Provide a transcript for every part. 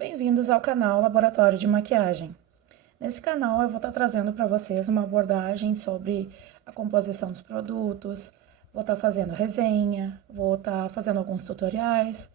Bem-vindos ao canal Laboratório de Maquiagem. Nesse canal eu vou estar trazendo para vocês uma abordagem sobre a composição dos produtos, vou estar fazendo resenha, vou estar fazendo alguns tutoriais,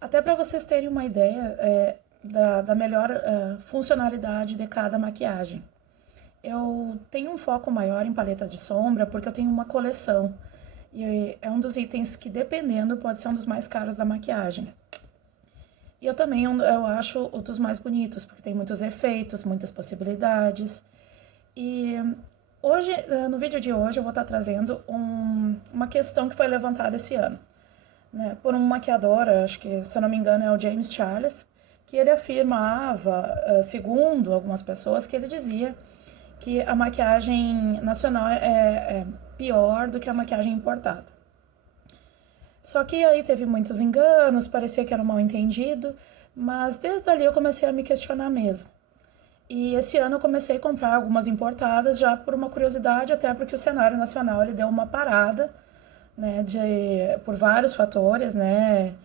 até para vocês terem uma ideia da melhor funcionalidade de cada maquiagem. Eu tenho um foco maior em paletas de sombra porque eu tenho uma coleção e é um dos itens que, dependendo, pode ser um dos mais caros da maquiagem. E eu também eu acho um dos mais bonitos, porque tem muitos efeitos, muitas possibilidades. E hoje, no vídeo de hoje, eu vou estar trazendo uma questão que foi levantada esse ano, né, por um maquiador, acho que, se eu não me engano, é o James Charles, que ele afirmava, segundo algumas pessoas, que ele dizia que a maquiagem nacional é pior do que a maquiagem importada. Só que aí teve muitos enganos, parecia que era um mal entendido, mas desde ali eu comecei a me questionar mesmo. E esse ano eu comecei a comprar algumas importadas já por uma curiosidade, até porque o cenário nacional ele deu uma parada, né, por vários fatores, né?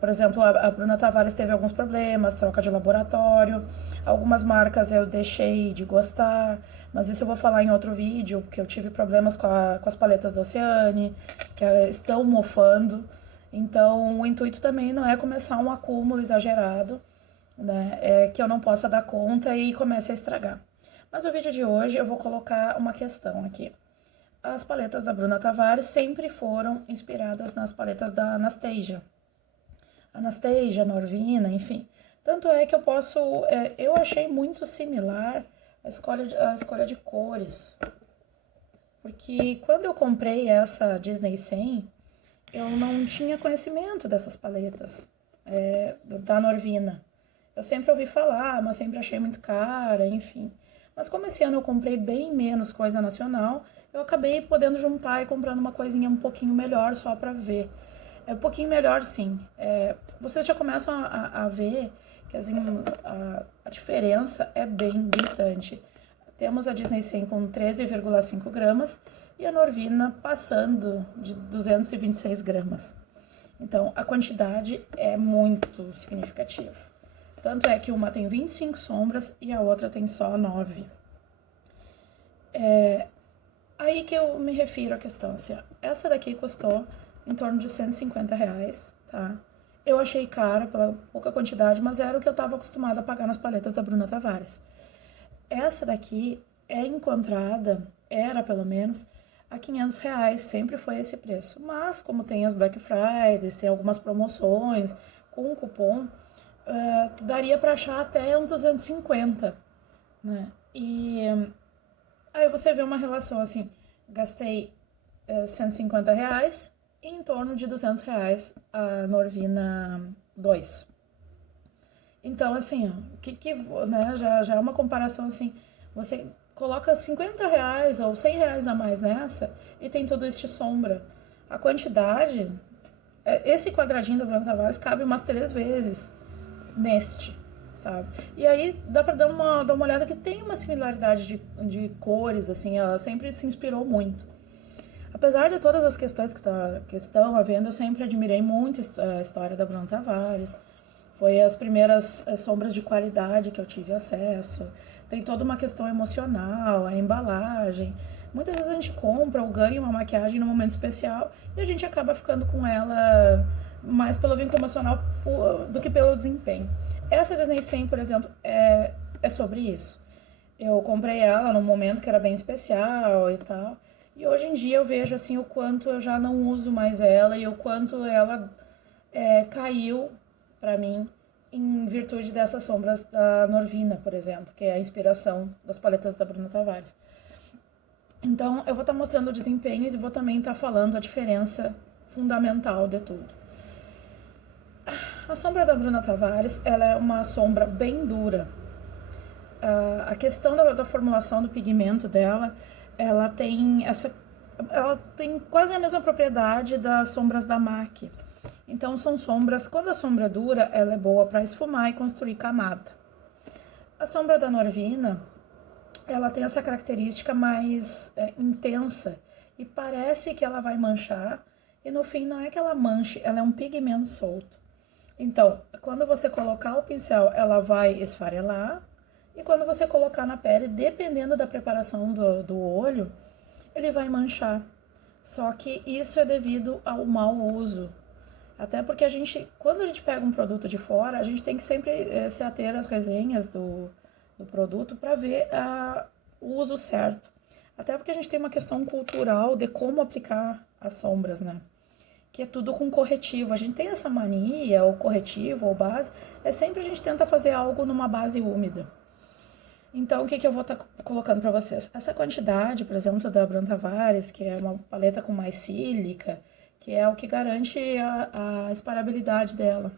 Por exemplo, a Bruna Tavares teve alguns problemas, troca de laboratório, algumas marcas eu deixei de gostar, mas isso eu vou falar em outro vídeo, porque eu tive problemas com as paletas da Oceane, que estão mofando. Então, o intuito também não é começar um acúmulo exagerado, né, que eu não possa dar conta e comece a estragar. Mas no vídeo de hoje eu vou colocar uma questão aqui. As paletas da Bruna Tavares sempre foram inspiradas nas paletas da Anastasia, Norvina, enfim. Tanto é que eu achei muito similar a escolha de cores. Porque quando eu comprei essa Disney 100, eu não tinha conhecimento dessas paletas da Norvina. Eu sempre ouvi falar, mas sempre achei muito cara, enfim. Mas como esse ano eu comprei bem menos coisa nacional, eu acabei podendo juntar e comprando uma coisinha um pouquinho melhor só pra ver. É um pouquinho melhor, sim. Vocês já começam a ver que assim, a diferença é bem gritante. Temos a Disney 100 com 13,5 gramas e a Norvina passando de 226 gramas. Então, a quantidade é muito significativa. Tanto é que uma tem 25 sombras e a outra tem só 9. Aí que eu me refiro à questão, assim, ó, essa daqui custou em torno de R$150, tá? Eu achei cara pela pouca quantidade, mas era o que eu tava acostumada a pagar nas paletas da Bruna Tavares. Essa daqui era pelo menos, a R$500, sempre foi esse preço. Mas, como tem as Black Fridays, tem algumas promoções com cupom, daria pra achar até uns 250, né? E aí você vê uma relação assim, gastei R$150, e em torno de R$200 a Norvina 2. Então, assim, ó, né, já é uma comparação assim, você coloca R$50 ou R$100 a mais nessa e tem todo este sombra. A quantidade, esse quadradinho da Bruna Tavares cabe umas 3 vezes neste, sabe? E aí dá pra dar uma olhada que tem uma similaridade de cores, assim, ela sempre se inspirou muito. Apesar de todas as questões que estão havendo, eu sempre admirei muito a história da Bruna Tavares. Foi as primeiras sombras de qualidade que eu tive acesso. Tem toda uma questão emocional, a embalagem. Muitas vezes a gente compra ou ganha uma maquiagem num momento especial e a gente acaba ficando com ela mais pelo vínculo emocional do que pelo desempenho. Essa Disney 100, por exemplo, é sobre isso. Eu comprei ela num momento que era bem especial e tal. E hoje em dia eu vejo assim o quanto eu já não uso mais ela e o quanto ela caiu pra mim em virtude dessas sombras da Norvina, por exemplo, que é a inspiração das paletas da Bruna Tavares. Então eu vou estar mostrando o desempenho e vou também estar falando a diferença fundamental de tudo. A sombra da Bruna Tavares, ela é uma sombra bem dura. A questão da formulação do pigmento dela, ela tem quase a mesma propriedade das sombras da MAC. Então são sombras, quando a sombra é dura, ela é boa para esfumar e construir camada. A sombra da Norvina, ela tem essa característica mais intensa e parece que ela vai manchar, e no fim não é que ela manche, ela é um pigmento solto. Então, quando você colocar o pincel, ela vai esfarelar. E quando você colocar na pele, dependendo da preparação do olho, ele vai manchar. Só que isso é devido ao mau uso. Até porque quando a gente pega um produto de fora, a gente tem que sempre se ater às resenhas do produto para ver o uso certo. Até porque a gente tem uma questão cultural de como aplicar as sombras, né? Que é tudo com corretivo. A gente tem essa mania, ou corretivo, ou base, sempre a gente tenta fazer algo numa base úmida. Então, o que eu vou estar colocando para vocês? Essa quantidade, por exemplo, da Brum Tavares, que é uma paleta com mais sílica, que é o que garante a espalhabilidade dela.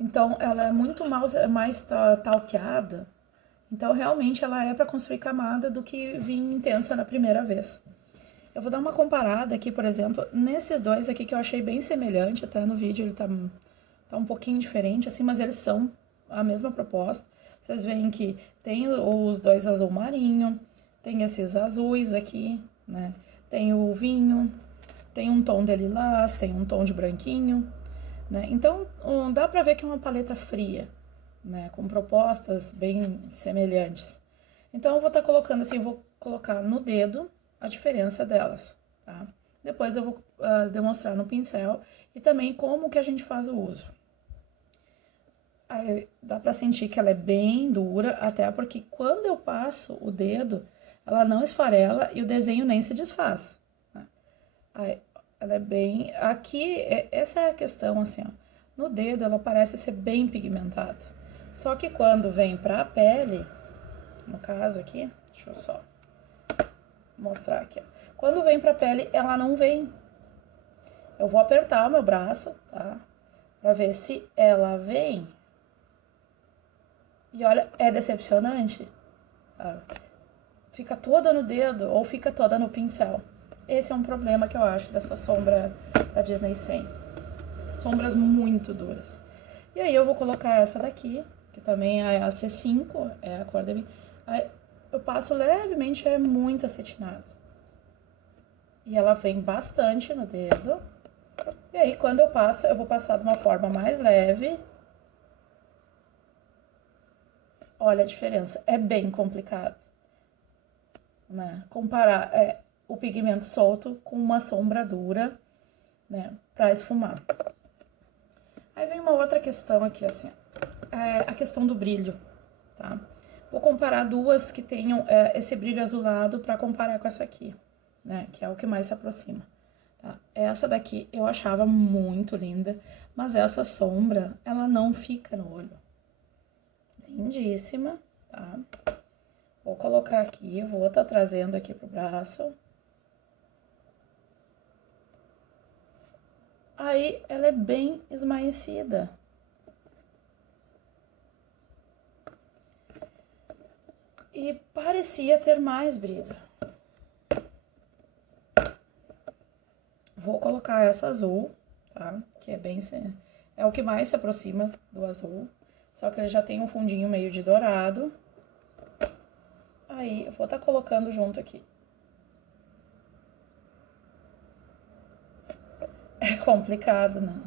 Então, ela é muito mais talqueada. Então, realmente, ela é para construir camada do que vir intensa na primeira vez. Eu vou dar uma comparada aqui, por exemplo, nesses dois aqui que eu achei bem semelhante, até no vídeo ele tá um pouquinho diferente, assim, mas eles são a mesma proposta. Vocês veem que tem os dois azul marinho, tem esses azuis aqui, né? Tem o vinho, tem um tom de lilás, tem um tom de branquinho, né? Então, dá pra ver que é uma paleta fria, né? Com propostas bem semelhantes. Então, eu vou estar colocando assim, eu vou colocar no dedo a diferença delas, tá? Depois eu vou demonstrar no pincel e também como que a gente faz o uso. Aí dá pra sentir que ela é bem dura, até porque quando eu passo o dedo, ela não esfarela e o desenho nem se desfaz, né? Aí, ela é bem... Aqui, essa é a questão, assim, ó. No dedo, ela parece ser bem pigmentada. Só que quando vem pra pele, no caso aqui, deixa eu só mostrar aqui, ó. Quando vem pra pele, ela não vem. Eu vou apertar o meu braço, tá? Pra ver se ela vem. E olha, é decepcionante. Tá? Fica toda no dedo ou fica toda no pincel. Esse é um problema que eu acho dessa sombra da Disney 100. Sombras muito duras. E aí eu vou colocar essa daqui, que também é a C5, é a cor da minha. Aí eu passo levemente, é muito acetinado. E ela vem bastante no dedo. E aí quando eu passo, eu vou passar de uma forma mais leve. Olha a diferença, é bem complicado, né? Comparar o pigmento solto com uma sombra dura, né? Pra esfumar. Aí vem uma outra questão aqui, assim, a questão do brilho, tá? Vou comparar duas que tenham esse brilho azulado pra comparar com essa aqui, né? Que é o que mais se aproxima, tá? Essa daqui eu achava muito linda, mas essa sombra, ela não fica no olho. Lindíssima, tá? Vou colocar aqui, vou estar trazendo aqui pro braço. Aí, ela é bem esmaecida. E parecia ter mais brilho. Vou colocar essa azul, tá? Que é bem... É o que mais se aproxima do azul. Só que ele já tem um fundinho meio de dourado. Aí, eu vou estar colocando junto aqui. É complicado, né?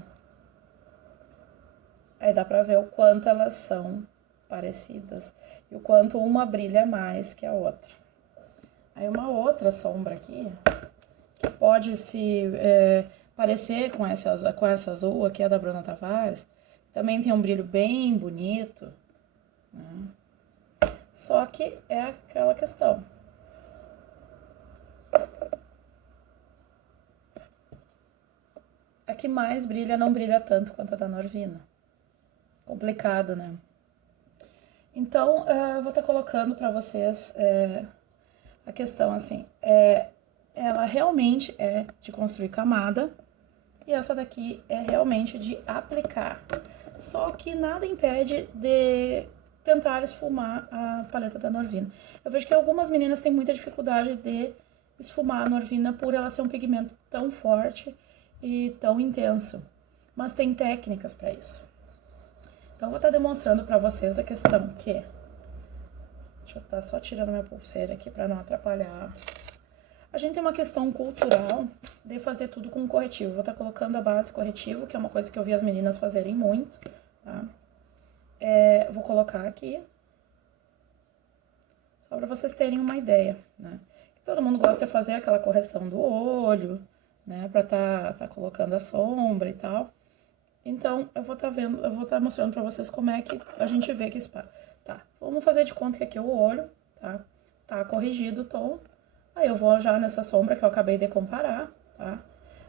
Aí dá pra ver o quanto elas são parecidas. E o quanto uma brilha mais que a outra. Aí uma outra sombra aqui, que pode se parecer com essa azul aqui, é da Brum Tavares. Também tem um brilho bem bonito, né? Só que é aquela questão. A que mais brilha não brilha tanto quanto a da Norvina. Complicado, né? Então, eu vou estar colocando pra vocês a questão, assim, ela realmente é de construir camada e essa daqui é realmente de aplicar. Só que nada impede de tentar esfumar a paleta da Norvina. Eu vejo que algumas meninas têm muita dificuldade de esfumar a Norvina por ela ser um pigmento tão forte e tão intenso. Mas tem técnicas para isso. Então, eu vou estar demonstrando para vocês a questão que... Deixa eu estar só tirando minha pulseira aqui para não atrapalhar. A gente tem uma questão cultural de fazer tudo com corretivo. Vou estar colocando a base corretivo, que é uma coisa que eu vi as meninas fazerem muito, tá? Vou colocar aqui, só para vocês terem uma ideia, né? Todo mundo gosta de fazer aquela correção do olho, né? Pra tá colocando a sombra e tal. Então, eu vou estar mostrando pra vocês como é que a gente vê que espalha. Tá, vamos fazer de conta que aqui é o olho, tá? Tá corrigido o tom. Aí eu vou já nessa sombra que eu acabei de comparar, tá?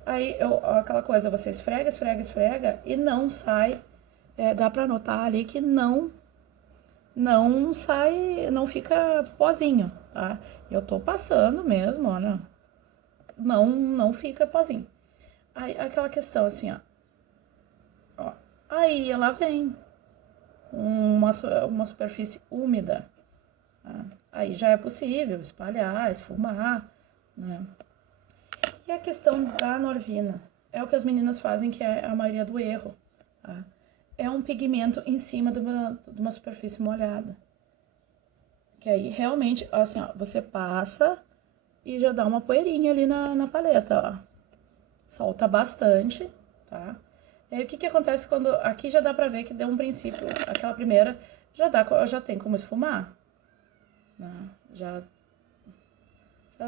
Aí, aquela coisa, você esfrega, esfrega, esfrega e não sai. Dá pra notar ali que não sai, não fica pozinho, tá? Eu tô passando mesmo, olha. Não fica pozinho. Aí, aquela questão assim, ó. Aí ela vem com uma superfície úmida. Tá? Aí já é possível espalhar, esfumar, né? E a questão da Norvina? É o que as meninas fazem, que é a maioria do erro, tá? É um pigmento em cima de uma superfície molhada. Que aí, realmente, assim, ó, você passa e já dá uma poeirinha ali na paleta, ó. Solta bastante, tá? E aí, o que acontece quando... Aqui já dá pra ver que deu um princípio. Aquela primeira já tem como esfumar, né? Já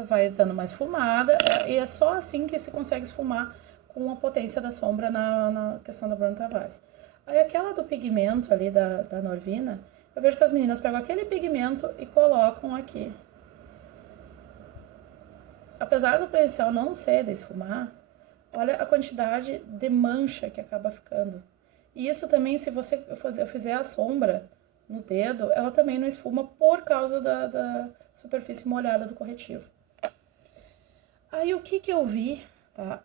vai dando uma esfumada. E é só assim que se consegue esfumar com a potência da sombra na questão da Bruna Tavares. Aí, aquela do pigmento ali da Norvina, eu vejo que as meninas pegam aquele pigmento e colocam aqui. Apesar do pincel não ser de esfumar, olha a quantidade de mancha que acaba ficando. E isso também, se você fizer a sombra no dedo, ela também não esfuma por causa da superfície molhada do corretivo. Aí, o que eu vi, tá?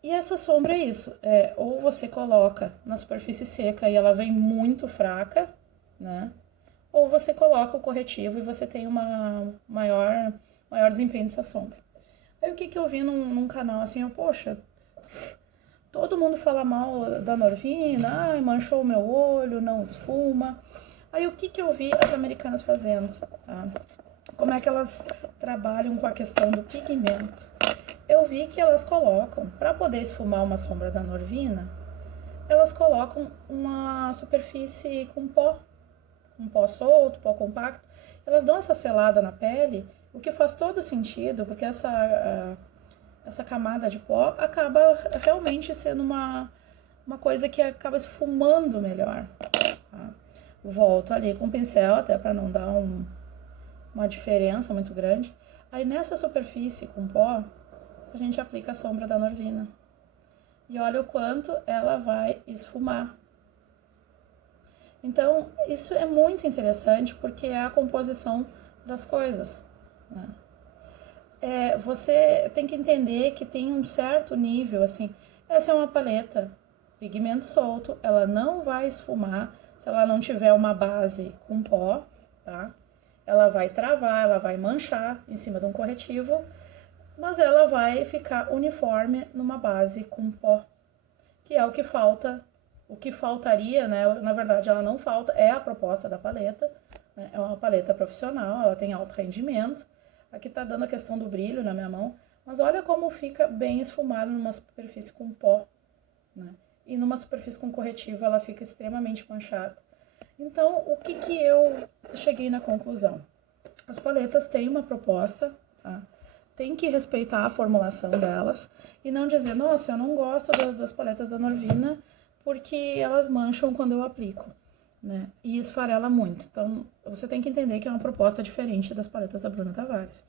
E essa sombra é isso. Ou você coloca na superfície seca e ela vem muito fraca, né? Ou você coloca o corretivo e você tem uma maior desempenho dessa sombra. Aí, o que eu vi num canal assim, poxa... Todo mundo fala mal da Norvina, ai, manchou o meu olho, não esfuma. Aí, o que eu vi as americanas fazendo, tá? Como é que elas trabalham com a questão do pigmento? Eu vi que elas colocam, para poder esfumar uma sombra da Norvina, elas colocam uma superfície com pó solto, pó compacto. Elas dão essa selada na pele, o que faz todo sentido, porque essa camada de pó acaba realmente sendo uma coisa que acaba esfumando melhor. Tá? Volto ali com o pincel, até para não dar uma diferença muito grande. Aí, nessa superfície com pó, a gente aplica a sombra da Norvina. E olha o quanto ela vai esfumar. Então, isso é muito interessante, porque é a composição das coisas, né? Você tem que entender que tem um certo nível, assim, essa é uma paleta, pigmento solto, ela não vai esfumar se ela não tiver uma base com pó, tá? Ela vai travar, ela vai manchar em cima de um corretivo, mas ela vai ficar uniforme numa base com pó, que é o que falta, o que faltaria, né? Na verdade, ela não falta, é a proposta da paleta, né? É uma paleta profissional, ela tem alto rendimento. Aqui tá dando a questão do brilho na minha mão, mas olha como fica bem esfumado numa superfície com pó, né? E numa superfície com corretivo ela fica extremamente manchada. Então, o que eu cheguei na conclusão? As paletas têm uma proposta, tá? Tem que respeitar a formulação delas e não dizer, nossa, eu não gosto das paletas da Norvina porque elas mancham quando eu aplico, né? E esfarela muito. Então, você tem que entender que é uma proposta diferente das paletas da Bruna Tavares.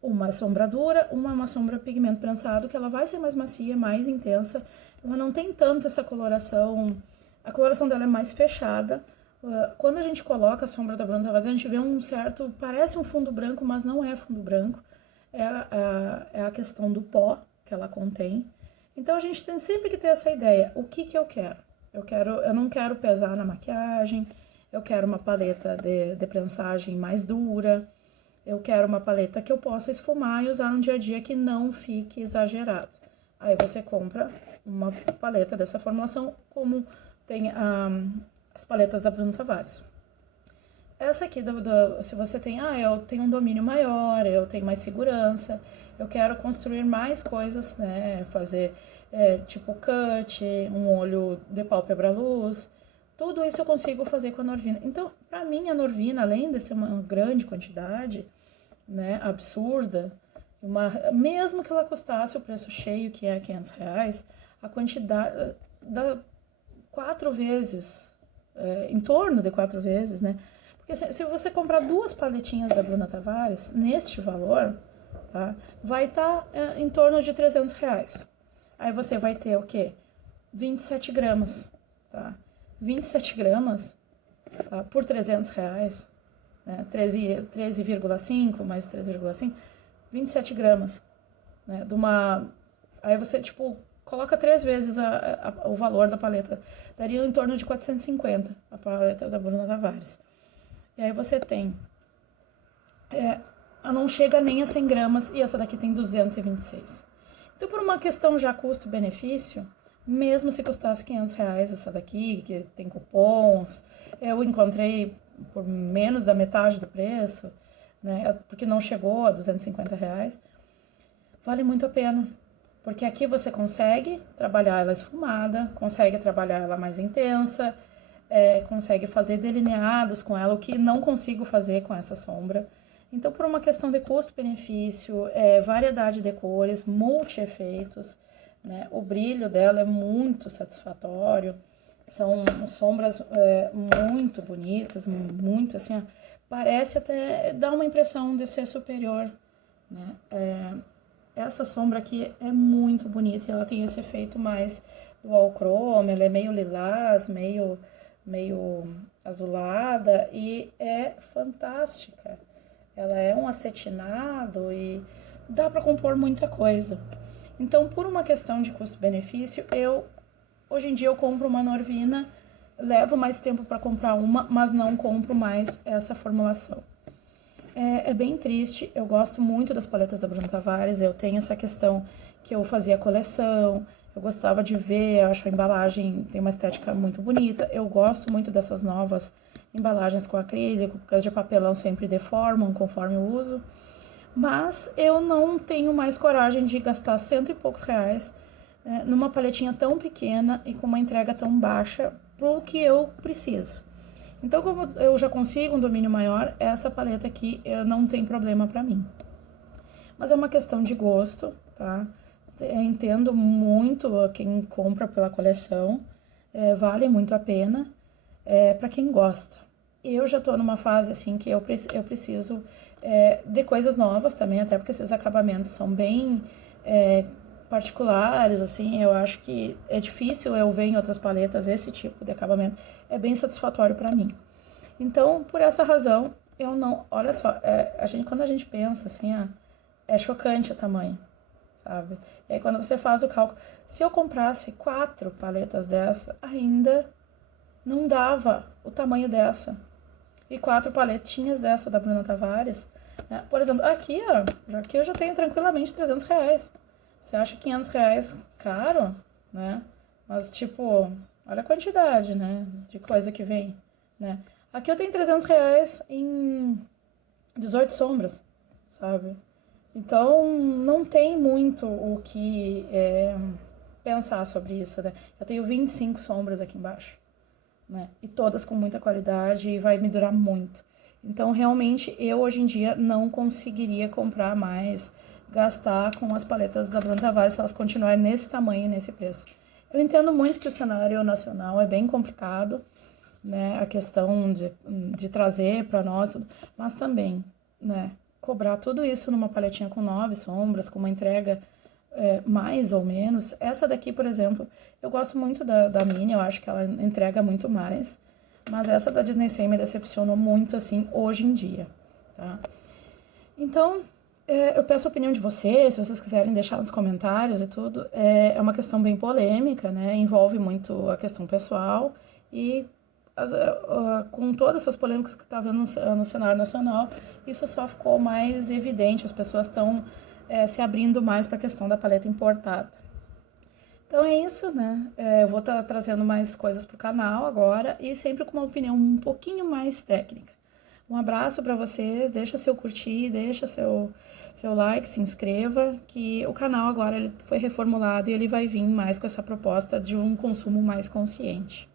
Uma é sombra dura, uma é uma sombra pigmento prensado, que ela vai ser mais macia, mais intensa. Ela não tem tanto essa coloração, a coloração dela é mais fechada. Quando a gente coloca a sombra da Bruna Tavares, a gente vê um certo, parece um fundo branco, mas não é fundo branco. É a questão do pó que ela contém. Então, a gente tem sempre que ter essa ideia. O que eu quero? Eu não quero pesar na maquiagem, eu quero uma paleta de prensagem mais dura, eu quero uma paleta que eu possa esfumar e usar no dia a dia que não fique exagerado. Aí você compra uma paleta dessa formulação, como tem as paletas da Bruna Tavares. Essa aqui, se você tem, eu tenho um domínio maior, eu tenho mais segurança, eu quero construir mais coisas, né? Fazer tipo cut, um olho de pálpebra luz. Tudo isso eu consigo fazer com a Norvina. Então, para mim, a Norvina, além de ser uma grande quantidade, né, absurda, mesmo que ela custasse o preço cheio, que é R$500, a quantidade dá 4 vezes, em torno de 4 vezes, né? Porque se você comprar 2 paletinhas da Bruna Tavares, neste valor, tá, vai estar em torno de R$300. Aí você vai ter o quê? 27 gramas, tá? 27 gramas, tá, por R$300, né? 13,5 mais 3,5, 27 gramas, né? Aí você, tipo, coloca 3 vezes o valor da paleta. Daria em torno de 450 a paleta da Bruna Tavares. E aí você tem... não chega nem a 100 gramas e essa daqui tem 226. Então, por uma questão já custo-benefício, mesmo se custasse R$500 essa daqui, que tem cupons, eu encontrei por menos da metade do preço, né? Porque não chegou a R$250, vale muito a pena. Porque aqui você consegue trabalhar ela esfumada, consegue trabalhar ela mais intensa, consegue fazer delineados com ela, o que não consigo fazer com essa sombra. Então, por uma questão de custo-benefício, variedade de cores, multi-efeitos, né? O brilho dela é muito satisfatório, são sombras muito bonitas, muito assim, parece até dar uma impressão de ser superior, né? Essa sombra aqui é muito bonita e ela tem esse efeito mais dual chrome, ela é meio lilás, meio azulada e é fantástica. Ela é um acetinado e dá para compor muita coisa. Então, por uma questão de custo-benefício, hoje em dia eu compro uma Norvina, levo mais tempo para comprar uma, mas não compro mais essa formulação. É bem triste, eu gosto muito das paletas da Bruna Tavares, eu tenho essa questão que eu fazia coleção, eu gostava de ver, eu acho a embalagem tem uma estética muito bonita, eu gosto muito dessas novas embalagens com acrílico, porque as de papelão sempre deformam conforme eu uso, mas eu não tenho mais coragem de gastar R$100 e poucos numa paletinha tão pequena e com uma entrega tão baixa pro que eu preciso. Então, como eu já consigo um domínio maior, essa paleta aqui não tem problema pra mim. Mas é uma questão de gosto, tá? Eu entendo muito quem compra pela coleção, vale muito a pena, pra quem gosta. Eu já tô numa fase, assim, que eu preciso de coisas novas também, até porque esses acabamentos são bem particulares, assim, eu acho que é difícil eu ver em outras paletas esse tipo de acabamento, é bem satisfatório pra mim. Então, por essa razão, eu não... Olha só, quando a gente pensa, assim, é chocante o tamanho, sabe? E aí, quando você faz o cálculo, se eu comprasse 4 paletas dessa, ainda não dava o tamanho dessa. E 4 paletinhas dessa da Bruna Tavares, né? Por exemplo, aqui eu já tenho tranquilamente R$300. Você acha R$500 caro, né? Mas, tipo, olha a quantidade, né? De coisa que vem, né? Aqui eu tenho R$300 em 18 sombras, sabe? Então, não tem muito o que pensar sobre isso, né? Eu tenho 25 sombras aqui embaixo, né? E todas com muita qualidade e vai me durar muito. Então, realmente, eu hoje em dia não conseguiria comprar mais, gastar com as paletas da Bruna Tavares se elas continuarem nesse tamanho, nesse preço. Eu entendo muito que o cenário nacional é bem complicado, né? A questão de trazer para nós, mas também, né? Cobrar tudo isso numa paletinha com 9 sombras, com uma entrega mais ou menos. Essa daqui, por exemplo, eu gosto muito da Mini, eu acho que ela entrega muito mais. Mas essa da Disney 100 me decepcionou muito, assim, hoje em dia, tá? Então, eu peço a opinião de vocês, se vocês quiserem deixar nos comentários e tudo. É uma questão bem polêmica, né? Envolve muito a questão pessoal e com todas essas polêmicas que tá vendo no cenário nacional, isso só ficou mais evidente, as pessoas estão se abrindo mais para a questão da paleta importada. Então é isso, né? Eu vou estar trazendo mais coisas pro canal agora e sempre com uma opinião um pouquinho mais técnica. Um abraço para vocês, deixa seu curtir, deixa seu like, se inscreva, que o canal agora ele foi reformulado e ele vai vir mais com essa proposta de um consumo mais consciente.